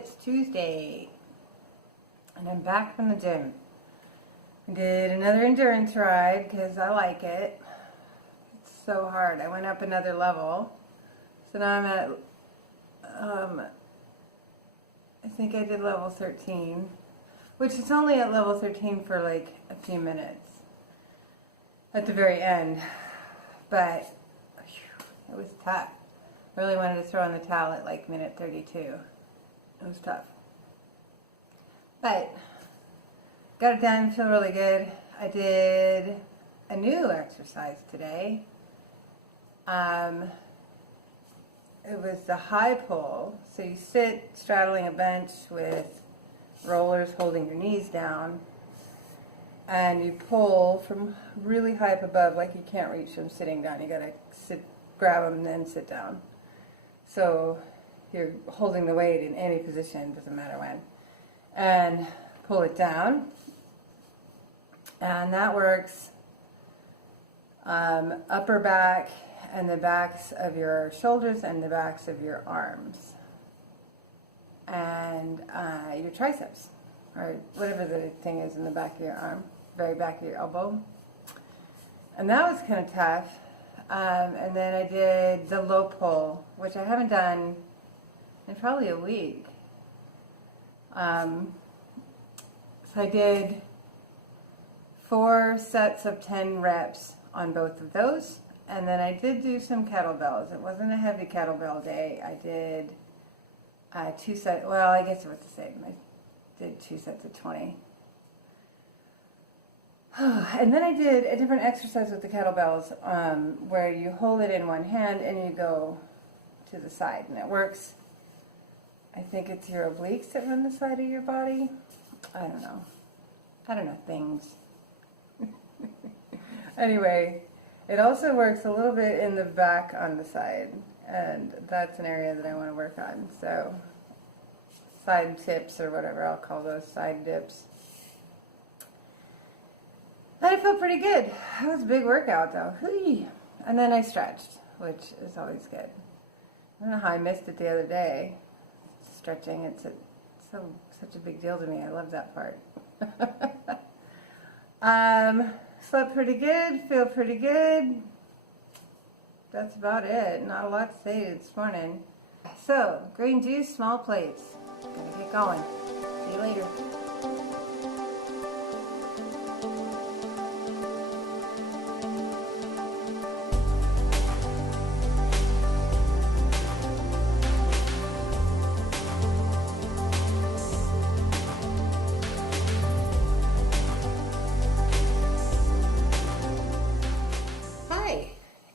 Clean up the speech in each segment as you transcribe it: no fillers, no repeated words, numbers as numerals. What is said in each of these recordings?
It's Tuesday, and I'm back from the gym. I did another endurance ride because I like it. It's so hard. I went up another level. So now I'm at, I think I did level 13, which is only at level 13 for like a few minutes at the very end. But it was tough. I really wanted to throw in the towel at like minute 32. It was tough. But got it done, feel really good. I did a new exercise today. It was the high pull. So you sit straddling a bench with rollers holding your knees down, and you pull from really high up above, like you can't reach them sitting down. You gotta sit, grab them, and then sit down. So you're holding the weight in any position, doesn't matter when, and pull it down. And that works upper back and the backs of your shoulders and the backs of your arms and your triceps, or whatever the thing is in the back of your arm, very back of your elbow. And that was kind of tough. And then I did the low pull, which I haven't done in probably a week. So I did 4 sets of 10 reps on both of those. And then I did do some kettlebells. It wasn't a heavy kettlebell day. I did 2 sets, well, I guess it was the same. I did 2 sets of 20. And then I did a different exercise with the kettlebells where you hold it in one hand and you go to the side. And it works, I think it's your obliques that run the side of your body. I don't know things. Anyway, it also works a little bit in the back on the side, and that's an area that I want to work on. So side tips, or whatever I'll call those, side dips. And I felt pretty good. It was a big workout though. And then I stretched, which is always good. I don't know how I missed it the other day. Stretching, it's such a big deal to me. I love that part. Slept pretty good, feel pretty good. That's about it. Not a lot to say this morning. So, green juice, small plates. Gotta get going. See you later.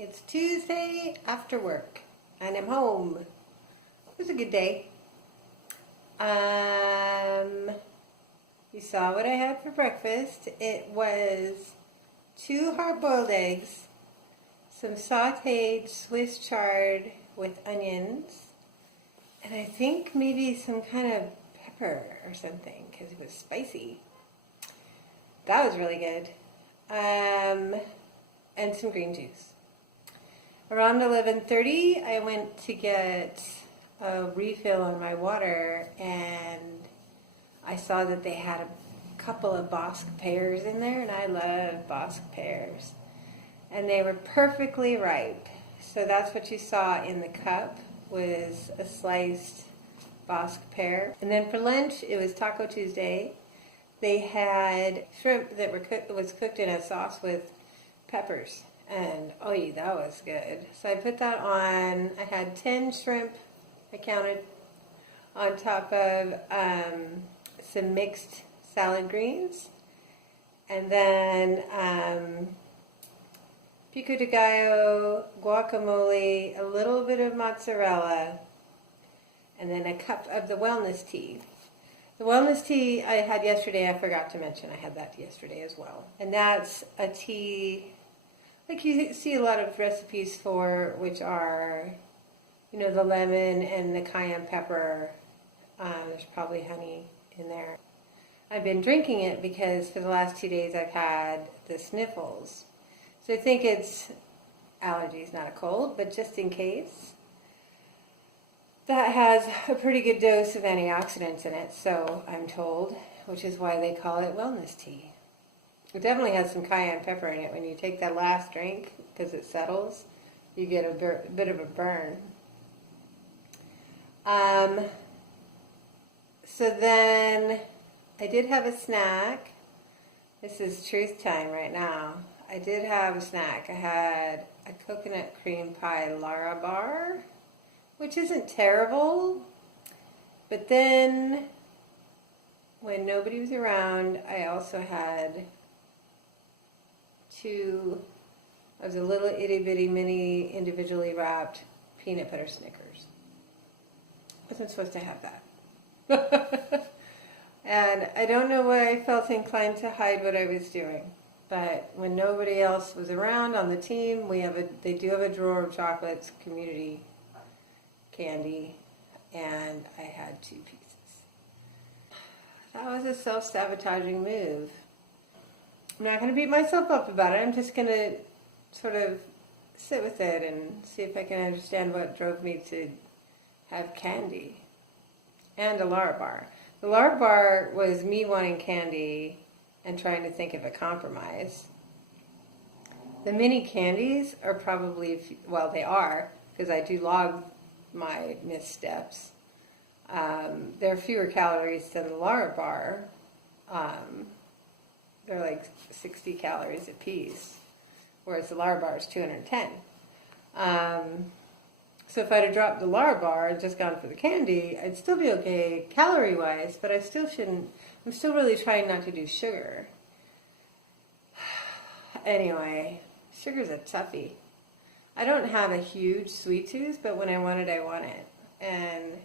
It's Tuesday after work, and I'm home. It was a good day. You saw what I had for breakfast. It was 2 hard-boiled eggs, some sautéed Swiss chard with onions, and I think maybe some kind of pepper or something, because it was spicy. That was really good. And some green juice. Around 11:30, I went to get a refill on my water, and I saw that they had a couple of Bosc pears in there, and I love Bosc pears. And they were perfectly ripe. So that's what you saw in the cup, was a sliced Bosc pear. And then for lunch, it was Taco Tuesday. They had shrimp that was cooked in a sauce with peppers. And, that was good. So I put that on. I had 10 shrimp, I counted, on top of some mixed salad greens. And then pico de gallo, guacamole, a little bit of mozzarella, and then a cup of the wellness tea. The wellness tea I had yesterday, I forgot to mention. I had that yesterday as well. And that's a tea like you see a lot of recipes for, which are, the lemon and the cayenne pepper. There's probably honey in there. I've been drinking it because for the last 2 days I've had the sniffles. So I think it's allergies, not a cold, but just in case. that has a pretty good dose of antioxidants in it, so I'm told, which is why they call it wellness tea. It definitely has some cayenne pepper in it. When you take that last drink, because it settles, you get a bit of a burn. So then I did have a snack. This is truth time right now. I did have a snack. I had a coconut cream pie Larabar, which isn't terrible. But then, when nobody was around, I also had 2 of the little itty bitty mini individually wrapped peanut butter Snickers. Wasn't supposed to have that. And I don't know why I felt inclined to hide what I was doing. But when nobody else was around on the team, they do have a drawer of chocolates, community candy, and I had 2 pieces. That was a self-sabotaging move. I'm not going to beat myself up about it. I'm just going to sort of sit with it and see if I can understand what drove me to have candy and a Larabar. The Larabar was me wanting candy and trying to think of a compromise. The mini candies are probably, well, they are, because I do log my missteps. They're fewer calories than the Larabar. They're like 60 calories a piece, whereas the Larabar is 210. So if I'd have dropped the Larabar and just gone for the candy, I'd still be okay calorie-wise, but I still shouldn't. I'm still really trying not to do sugar. Anyway, sugar's a toughie. I don't have a huge sweet tooth, but when I want it, I want it. And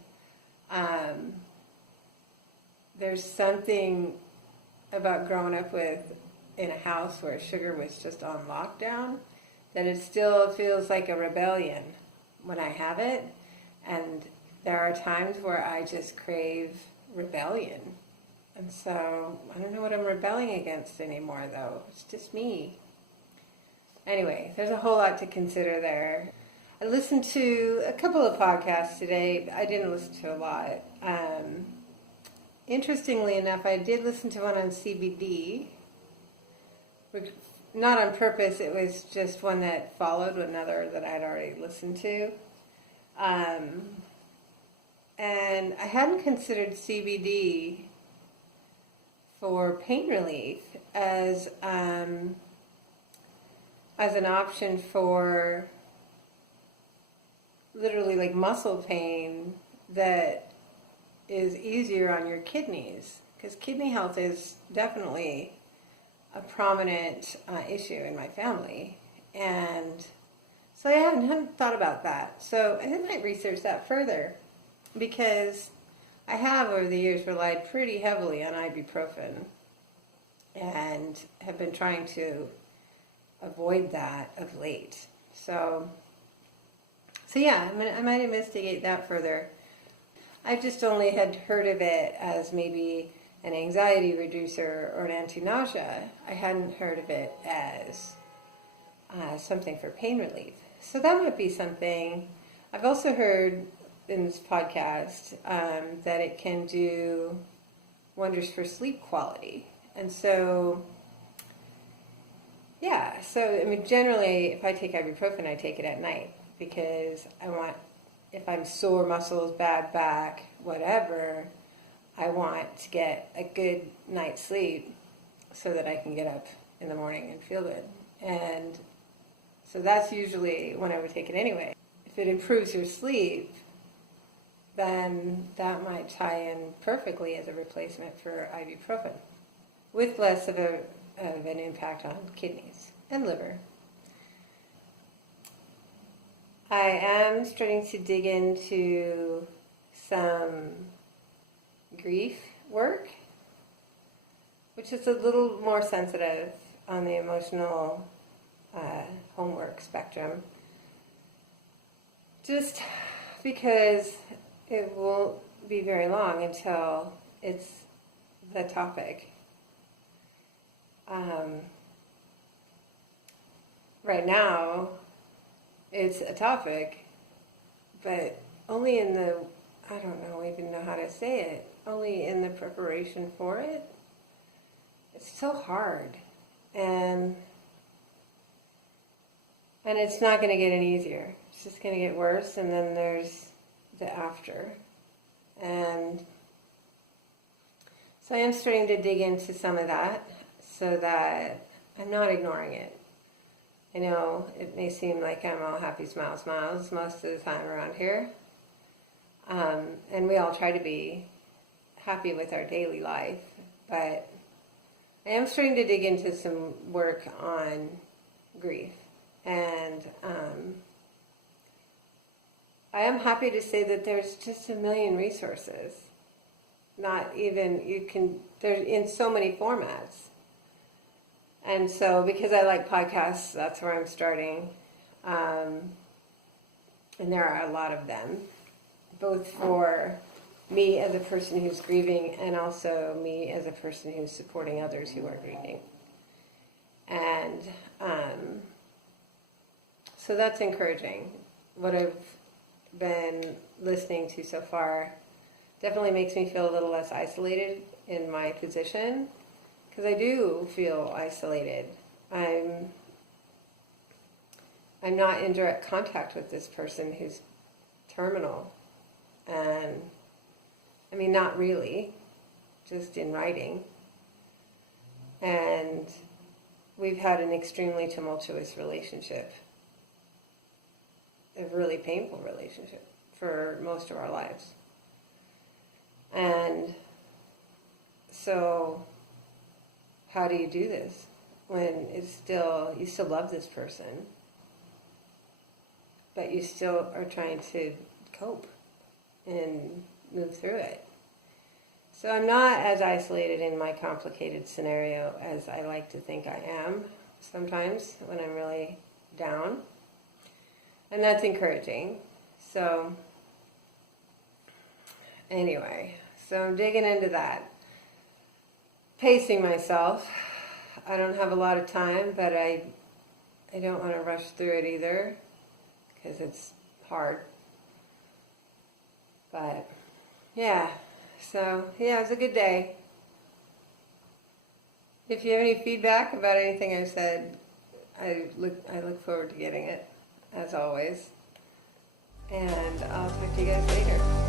there's something about growing up in a house where sugar was just on lockdown that it still feels like a rebellion when I have it. And there are times where I just crave rebellion. And so I don't know what I'm rebelling against anymore, though. It's just me. Anyway, there's a whole lot to consider there. I listened to a couple of podcasts today. I didn't listen to a lot. Interestingly enough, I did listen to one on CBD, which not on purpose. It was just one that followed another that I'd already listened to. And I hadn't considered CBD for pain relief as an option for literally like muscle pain that is easier on your kidneys, because kidney health is definitely a prominent issue in my family, and so I hadn't thought about that. So I might research that further, because I have over the years relied pretty heavily on ibuprofen and have been trying to avoid that of late. So yeah, I might investigate that further. I just only had heard of it as maybe an anxiety reducer or an anti-nausea. I hadn't heard of it as something for pain relief. So that might be something. I've also heard in this podcast that it can do wonders for sleep quality. And so, yeah, so I mean, generally, if I take ibuprofen, I take it at night, because if I'm sore muscles, bad back, whatever, I want to get a good night's sleep so that I can get up in the morning and feel good. And so that's usually when I would take it anyway. If it improves your sleep, then that might tie in perfectly as a replacement for ibuprofen, with less of an impact on kidneys and liver. I am starting to dig into some grief work, which is a little more sensitive on the emotional homework spectrum, just because it won't be very long until it's the topic. Right now, it's a topic, but only in the I don't even know how to say it, only in the preparation for it. It's so hard. And it's not going to get any easier. It's just going to get worse, and then there's the after. And so I am starting to dig into some of that so that I'm not ignoring it. I know it may seem like I'm all happy, smile, smiles most of the time around here. And we all try to be happy with our daily life. But I am starting to dig into some work on grief. And I am happy to say that there's just a million resources. Not even, they're in so many formats. And so, because I like podcasts, that's where I'm starting. And there are a lot of them, both for me as a person who's grieving and also me as a person who's supporting others who are grieving. And so that's encouraging. What I've been listening to so far definitely makes me feel a little less isolated in my position, because I do feel isolated. I'm not in direct contact with this person who's terminal, and I mean, not really, just in writing. And we've had an extremely tumultuous relationship, a really painful relationship for most of our lives. And so how do you do this when you still love this person, but you still are trying to cope and move through it? So I'm not as isolated in my complicated scenario as I like to think I am sometimes when I'm really down. And that's encouraging. So anyway, so I'm digging into that. Pacing myself. I don't have a lot of time, but I don't want to rush through it either, because it's hard. But yeah, so yeah, it was a good day. If you have any feedback about anything I said, I look forward to getting it, as always. And I'll talk to you guys later.